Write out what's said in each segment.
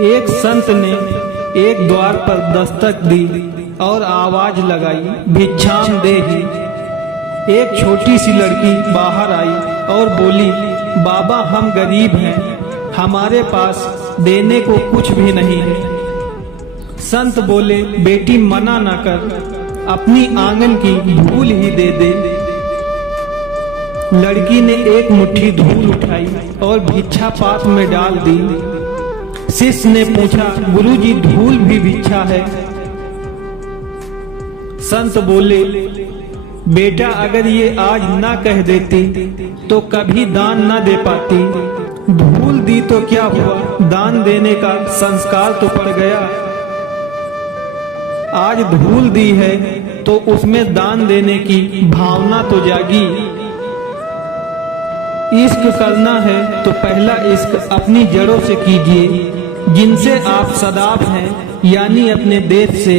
एक संत ने एक द्वार पर दस्तक दी और आवाज लगाई, भिक्षाम देहि। एक छोटी सी लड़की बाहर आई और बोली, बाबा हम गरीब हैं, हमारे पास देने को कुछ भी नहीं है। संत बोले, बेटी मना ना कर, अपनी आंगन की धूल ही दे दे। लड़की ने एक मुट्ठी धूल उठाई और भिक्षा पात्र में डाल दी। शिष्य ने पूछा, गुरुजी धूल भी भिक्षा है? संत बोले, बेटा अगर ये आज ना कह देती तो कभी दान ना दे पाती। धूल दी तो क्या हुआ, दान देने का संस्कार तो पड़ गया। आज धूल दी है तो उसमें दान देने की भावना तो जागी। इश्क करना है तो पहला इश्क अपनी जड़ों से कीजिए, जिनसे आप सदाब हैं, यानी अपने देश से।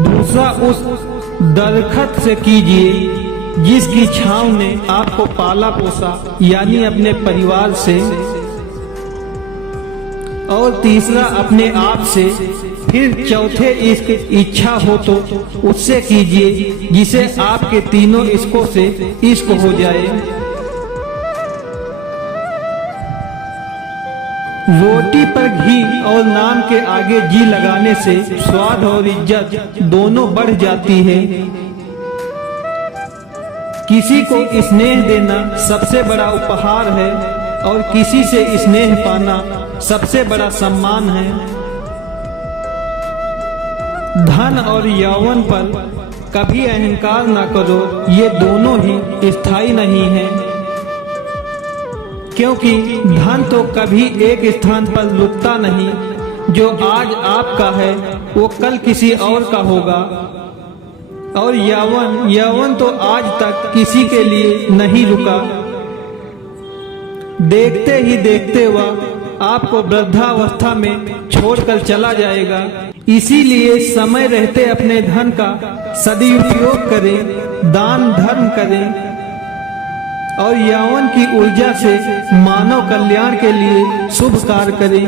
दूसरा उस दरखत से कीजिए जिसकी छांव ने आपको पाला पोसा, यानी अपने परिवार से। और तीसरा अपने आप से। फिर चौथे इश्क इच्छा हो तो उससे कीजिए जिसे आपके तीनों इश्कों से इश्क हो जाए। रोटी पर घी और नाम के आगे जी लगाने से स्वाद और इज्जत दोनों बढ़ जाती है। किसी को स्नेह देना सबसे बड़ा उपहार है और किसी से स्नेह पाना सबसे बड़ा सम्मान है। धन और यौवन पर कभी अहंकार ना करो, ये दोनों ही स्थायी नहीं है। क्योंकि धन तो कभी एक स्थान पर रुकता नहीं, जो आज आपका है वो कल किसी और का होगा। और यौवन तो आज तक किसी के लिए नहीं रुका। देखते ही देखते वह आपको वृद्धावस्था में छोड़कर चला जाएगा। इसीलिए समय रहते अपने धन का सदुपयोग करें, दान धर्म करें और यौवन की ऊर्जा से मानव कल्याण के लिए शुभ कार्य करें।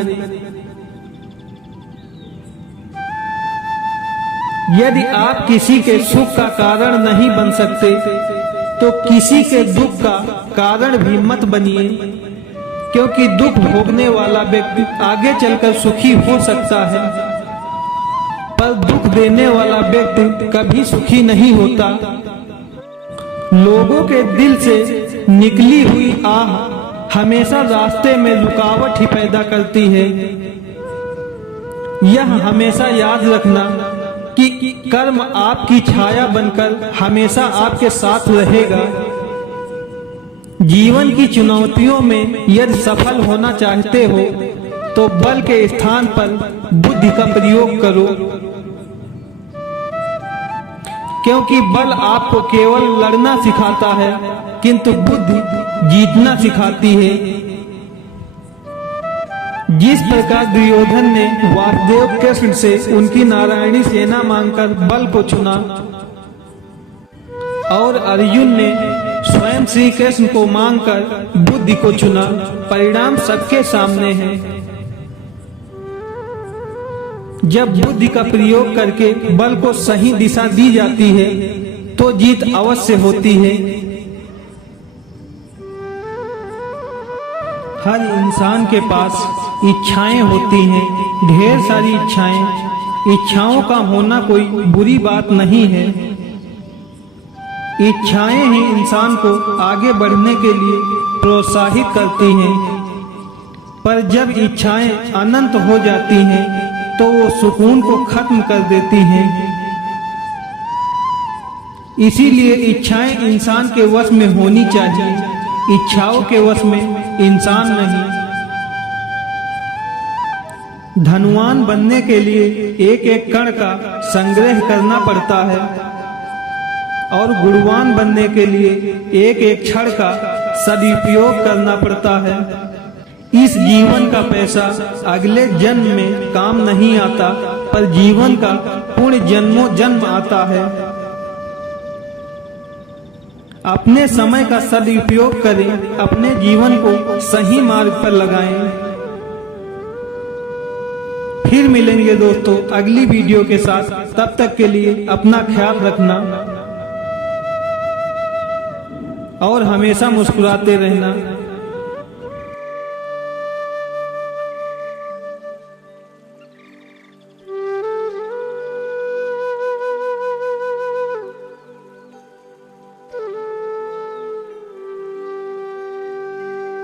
यदि आप किसी के सुख का कारण नहीं बन सकते तो किसी के दुख का कारण भी मत बनिए, क्योंकि दुख भोगने वाला व्यक्ति आगे चलकर सुखी हो सकता है, पर दुख देने वाला व्यक्ति कभी सुखी नहीं होता। लोगों के दिल से निकली हुई आह हमेशा रास्ते में रुकावट ही पैदा करती है। यह हमेशा याद रखना कि कर्म आपकी छाया बनकर हमेशा आपके साथ रहेगा। जीवन की चुनौतियों में यदि सफल होना चाहते हो तो बल के स्थान पर बुद्धि का प्रयोग करो, क्योंकि बल आपको केवल लड़ना सिखाता है किंतु बुद्धि जीतना सिखाती है। जिस प्रकार दुर्योधन ने वासुदेव कृष्ण से उनकी नारायणी सेना मांगकर बल को चुना और अर्जुन ने स्वयं श्री कृष्ण को मांगकर बुद्धि को चुना, परिणाम सबके सामने है। जब बुद्धि का प्रयोग करके बल को सही दिशा दी जाती है तो जीत अवश्य होती है। हर इंसान के पास इच्छाएं होती हैं, ढेर सारी इच्छाएं। इच्छाओं का होना कोई बुरी बात नहीं है। इच्छाएं ही इंसान को आगे बढ़ने के लिए प्रोत्साहित करती हैं, पर जब इच्छाएं अनंत हो जाती हैं तो वो सुकून को खत्म कर देती हैं। इसीलिए इच्छाएं इंसान के वश में होनी चाहिए, इच्छाओं के वश में इंसान नहीं। धनवान बनने के लिए एक एक कण का संग्रह करना पड़ता है और गुणवान बनने के लिए एक एक क्षण का सदुपयोग करना पड़ता है। इस जीवन का पैसा अगले जन्म में काम नहीं आता, पर जीवन का पुण्य जन्मों जन्म आता है। अपने समय का सदुपयोग करें, अपने जीवन को सही मार्ग पर लगाएं। फिर मिलेंगे दोस्तों अगली वीडियो के साथ। तब तक के लिए अपना ख्याल रखना और हमेशा मुस्कुराते रहना।